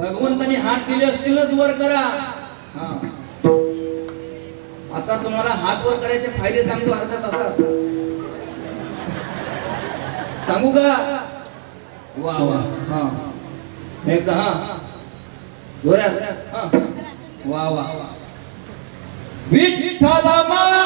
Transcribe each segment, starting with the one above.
भगवंतानी हात दिले असतीलच वर करा. आता तुम्हाला हात वर करायचे फायदे सांगतो अर्धा तासात. सांगू का? वा वा. हा. एकदा हा. जोरात. हा. वा वा. विठ्ठल माझा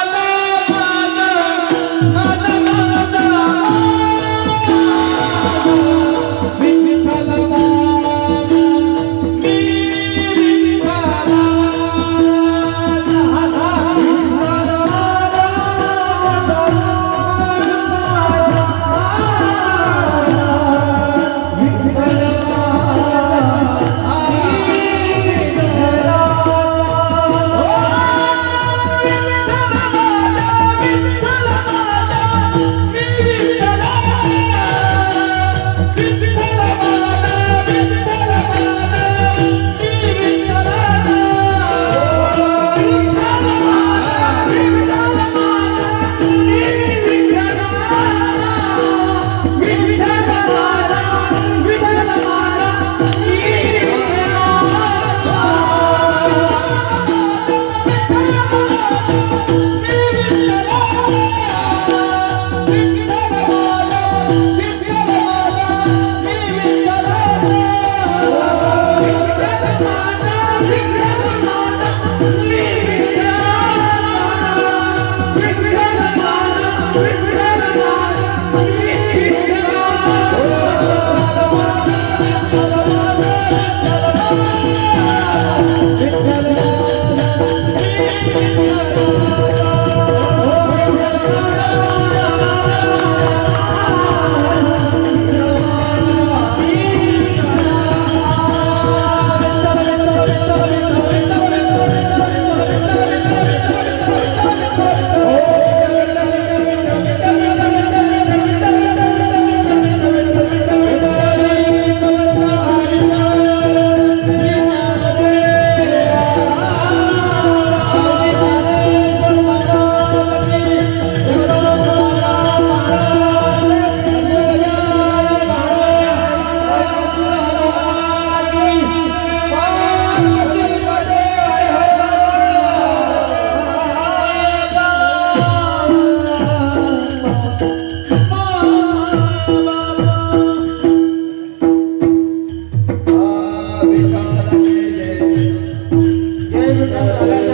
Gracias.